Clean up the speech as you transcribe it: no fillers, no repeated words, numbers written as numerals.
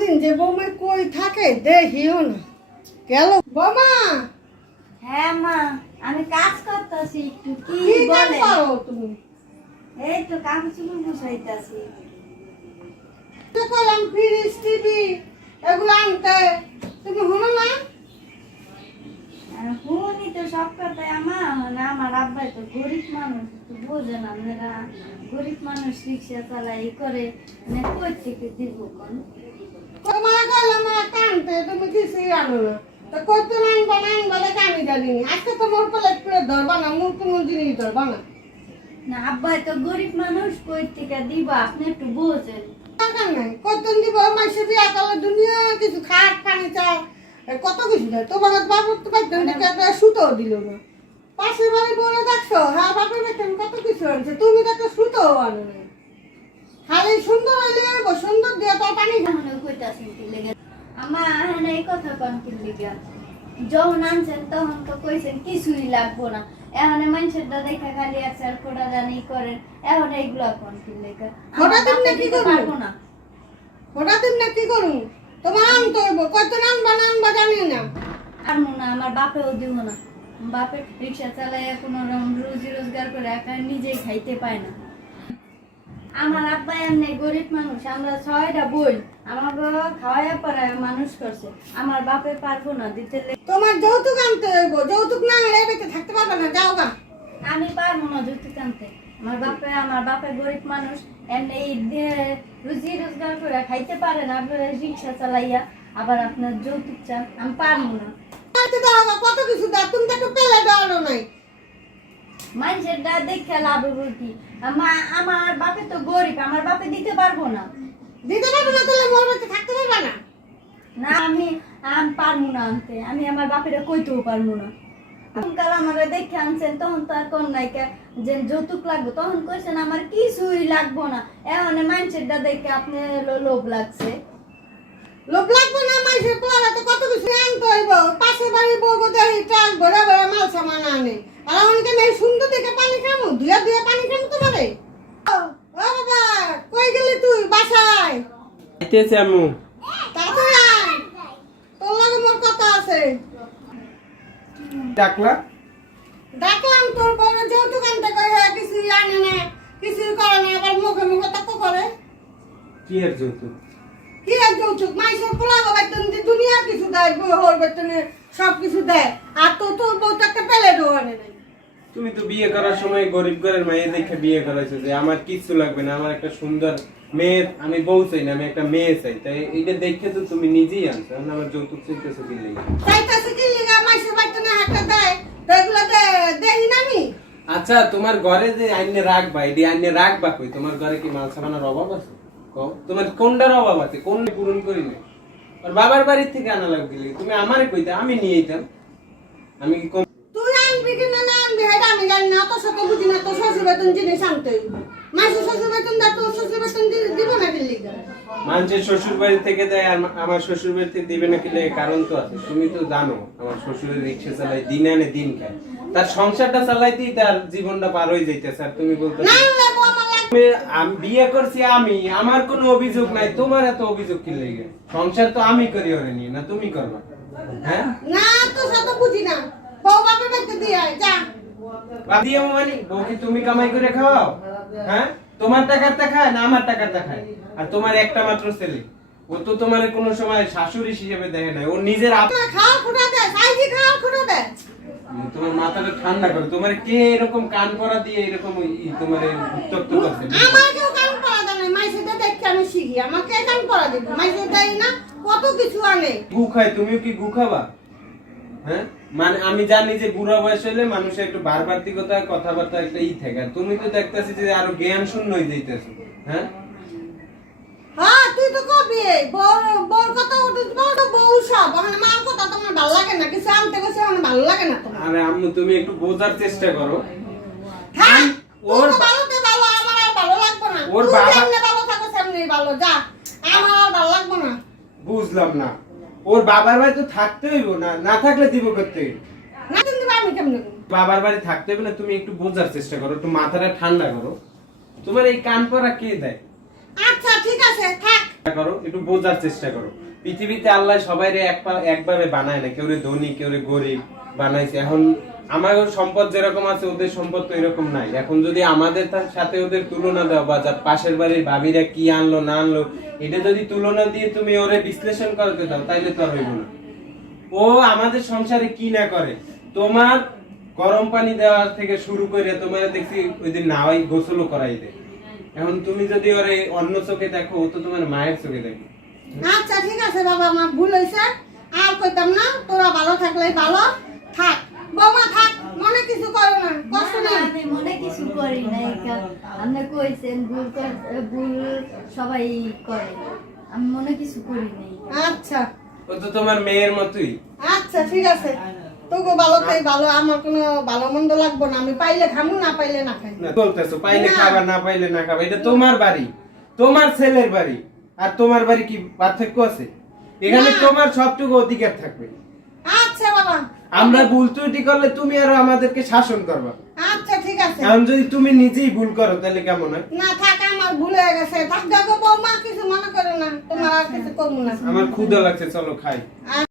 সারাদিন যে বৌমা কই থাকে দেখিও না গেল বৌমা। হ্যাঁ মা, আমি কাজ করতেছি একটু। কি কি কাজ বলে? করো তুমি? এই তো কাগজ গুছাইতেছি। তো কইলাম ফ্রিজ টিভি এগুলো আনতে, তুমি শুনো না? হুনি তো সব কথাই আমার আব্বাই তো গরিব মানুষ, তো বোঝে না। মেয়েরা গরিব মানুষ রিক্সা চালাই করে, মানে কই থেকে দিব কোন? তোমার কইলাম একটা আনতে, তুমি কিছুই আনো না। তো কইতে আনবা না আনবা দেখে আমি জানি না। আজকে তো মোর প্লেট প্লেট ধরবা না, মুখ কোনো জিনিস ধরবা না। না আব্বাই তো গরিব মানুষ, কই থেকে দিবা? আপনি একটু বোঝেন। দরকার নাই, কতদিন দিব মাসে বিয়া করলে দুনিয়া কিছু খাট ফার্নিচার কত কিছু দেয়। তোমার বাবুর তো বাইতেন দেখে একটা সুতোও দিল না। পাশের বাড়ি বলে দেখছো, হ্যাঁ বাপের বাইতেন কত কিছু আনছে, তুমি তো একটা সুতোও আনো না। খালি সুন্দর হইলে সুন্দর দিয়ে তো পানি মনে কইতাছেন কি লেগে? আমার এখন এই কথা কোন কি লেগে? যখন আনছেন তখন তো কইছেন কিছুই লাগবো না। এখন মানুষের দেখা খালি আচার কোড়া জানি করেন, এখন এইগুলা কোন কি লেগে? হঠাৎ এমনি কি করবো? পারবো না। হঠাৎ না কি করুন, তোমার আনতে হইব, কত আনবা না আনবা জানি না। পারবো না, আমার বাপেও দিব না। বাপের রিক্সা চালায় কোনো রুজি রোজগার করে একা নিজেই খাইতে পায় না। আমার আব্বা এমনি গরিব মানুষ, আমরা 6টা বোন, আমার বাবা খাওয়াইয়া পড়ায় মানুষ করছে। আমার বাপে পারবো না দিতে। তোমার যৌতুক আনতে হইব, যৌতুক না আনলে বেঁচে থাকতে পারবে না, যাও গা। আমি পারবো না যৌতুক আনতে। আমার বাপে গরিব মানুষ, এমনি রুজি রোজগার করে খাইতে পারে না, রিক্সা চালাইয়া। আবার আপনার যৌতুক চান, আমি পারবো না। আনতে দাও গা, কত কিছু দাও, তুমি তো একটু পেলে দেওয়ানো নাই। মানুষের দেখে লাভ কি? আমার বাপে তো গরিব, আমার বাপে দিতে পারবো না। দিতে পারবে না তাহলে মোর বেঁচে থাকতে পারবে না। না আমি পারবো না আনতে, আমি আমার বাপেরা কইতেও পারবো না। তখনকাল আমার দেখে আনছেন, তখন তো আর কোন নাইকা যে যৌতুক লাগবে, তখন কইছেন আমার কিছুই লাগবো না। এখন মানুষের দেখে আপনি লোভ লাগছে। লোভ লাগবে না, মাইসের পোলা তো কত কিছু আনতে হইব। পাশের বাড়ির বউ দেয় ট্রাক ভরে ভরে মাল সামান আনে, আর আমাকে নেই সুন্দর দেখে পানি খামু, ধুয়া ধুয়া পানি খামু তোমারে। ও বাবা, কই গেলি তুই? বাসায় আইতেছে আম্মু। তাড়াতাড়ি আয়, তোর লগে মোর কথা আছে। ডাকলা? দেখলাম তোর বড় যৌতুক আনতে কই, হ্যাঁ কিছুই আনে না, কিছুই করে না, আবার মুখে মুখে তক্ক করে। কি এর যৌতুক? কি আর যৌতুক? মাইসের পোলা বেতন দুনিয়া কিছু দেয়, বউর বেতনে সব কিছু দেয়, আর তো তোর বউ তো একটা পেলে আনে নাই। তুমি তো বিয়ে করার সময় গরিব ঘরের মেয়ে দেখে বিয়ে করাইছো যে আমার কিছু লাগবে না, আমার একটা সুন্দর মেয়ে, আমি বউ চাই না, আমি একটা মেয়ে চাই। তাই এটা দেখে তো তুমি নিজেই আনছো, আমার যৌতুক চাইতেছো কি লাগবে? চাইতাছে কি লিগা? মাইসের বেতনে একটা দেয়, তো এগুলো দেই না আমি। আচ্ছা, তোমার ঘরে যে আইনে রাখবা, এটি আইনে রাখবা কই? তোমার ঘরে কি মাল সামানের অভাব আছে? কও, তোমার কোনটার অভাব আছে? কোন পূরণ করি না? আর বাবার বাড়ি থেকে আনা লাগবে, তুমি আমারে কইতে আমি নিয়ে যেতাম। আমি কি কম? তুই আনবি কি না আনবি এটা আমি জানি না, অত শত বুঝি না। তোর শ্বশুর বেতন জিনিস আনতে হইব, মাইসের শ্বশুর বেতন দেয়, তোর শ্বশুর বেতন দিব না কি লিগা? মানুষের শ্বশুর বাড়ি থেকে দেয় আর আমার শ্বশুর বাড়ি থেকে দিবে না কি লেগে? কারণ তো আছে, তুমি তো জানো আমার শ্বশুরের রিক্সা চালাই, দিন আনে দিন খায়, তার সংসারটা চালাইতেই তার জীবনটা পার হয়ে যাইতেছে। আর তুমি বলতে না লাগবো আমার আমি বিয়ে করছি, আমি, আমার কোনো অভিযোগ নাই, তোমার এত অভিযোগ কি লেগে? সংসার তো আমি করি, ওরে নিয়ে না তুমি করবা? হ্যাঁ না, তোর শত বুঝি না। বউ বাপের বাড়িতে দিয়ে আয়, যা। দিয়ে মানে বউ কি তুমি কামাই করে খাওয়াও? হ্যাঁ, তোমার টাকারটা খায় না আমার টাকারটা খায়? আর তোমার একটা মাত্র ছেলে, ও তো তোমার কোনো সময় শাশুড়ি হিসেবে দেখে না, ও নিজের খাওয়া খুঁড়া দেয়, সাইজি খাওয়া খুঁড়া দেয়। তোমার মাথাটা ঠান্ডা করো। তোমার কে এরকম কান পরা দিয়ে এরকম তোমার উত্তপ্ত করছে? আমাকেও কান পরা দেয় না, মাইসেটা দেখে আমি শিখি, আমাকে কান পরা দিব। মাইসে দেয় না, কত কিছু আনে। গু খায়, তুমিও কি গু খাবা? হ্যাঁ, মানে আমি জানি যে বুড়া বয়স হলে মানুষের একটু বারবার্তিকতা কথাবার্তা একটা থাকে, আর তুমি তো দেখতেছি যে আরো জ্ঞান শূন্য হয়ে যাইতেছো। হ্যাঁ হ্যাঁ, তুই তো কবি বর কথা উঠে বউ সব, মানে মার কথা তোমার ভালো লাগে না, কিছু আনতে গেছে আমার ভালো লাগে না তোমার। আরে আম্মু, তুমি একটু বোঝার চেষ্টা করো। হ্যাঁ, ওর ওর ভালোতে ভালো, আমার আর ভালো লাগবে না। ওর তুই বাবা- যেমনে ভালো থাকো সেমনি ভালো, যা, আমার আর ভালো লাগবে না। বুঝলাম না, ওর বাবার বাড়ি তো থাকতে হইব না, না থাকলে দিব করতে? না কিন্তু আমি কেমনে করব? বাবার বাড়ি থাকতে হবে না, তুমি একটু বোঝার চেষ্টা করো, একটু মাথাটা ঠান্ডা করো। তোমার এই কান পরা কে দেয়? আচ্ছা ঠিক আছে, থাক। করো, একটু বোঝার চেষ্টা করো। পৃথিবীতে আল্লাহ সবাইরে একভাবে বানায় না, কেউ রে ধনী কেউ রে গরিব বানাইছে। এখন আমার সম্পদ যেরকম আছে ওদের সম্পদ তো এরকম নাই। এখন যদি আমাদের সাথে ওদের তুলনা দাও, বা যার পাশের বাড়ির ভাবিরা কি আনলো না আনলো, এটা যদি তুলনা দিয়ে তুমি ওরে বিশ্লেষণ করতে দাও, তাইলে তো আর হইব না। ও আমাদের সংসারে কি না করে, তোমার গরম পানি দেওয়া থেকে শুরু করে তোমার দেখছি ওই দিন নাওয়াই গোসলও করাই দেয়। এখন তুমি যদি ওরে অন্য চোখে দেখো, ও তো তোমার মায়ের চোখে দেখো। আচ্ছা ঠিক আছে বাবা, আমার ভুল হয়েছে, আর কইতাম না। তোরা ভালো থাকলে ভালো থাক, বৌমা থাক, মনে কিছু করো না, কষ্ট না, নেই। আমি মনে কিছু করি নাই। আপনি কইছেন ভুল সবাই করে, আমি মনে কিছু করি নাই। আচ্ছা ও তো তোমার মেয়ের মতোই। আচ্ছা ঠিক আছে, তোকে ভালো তাই ভালো, আমার কোনো ভালো মন্দ লাগবো না। আমি পাইলে খামু, না পাইলে না খাই। না বলতেছো পাইলে না। খাবা না পাইলে না খাবা, এটা তোমার বাড়ি, তোমার ছেলের বাড়ি। আর তোমার বাড়ি কি পার্থক্য আছে? এখানে না। তোমার সবটুকু অধিকার থাকবে। আচ্ছা বাবা, আমরা ভুল ত্রুটি করলে তুমি আরো আমাদেরকে শাসন করবা। আচ্ছা ঠিক আছে। এখন যদি তুমি নিজেই ভুল করো তাহলে কেমন হয়? না থাক, আমার ভুল হয়ে গেছে, থাক। দেখো বৌমা কিছু মনে করো না, তোমার আর কিছু করবো না। আমার ক্ষুধা লাগছে, চলো খাই।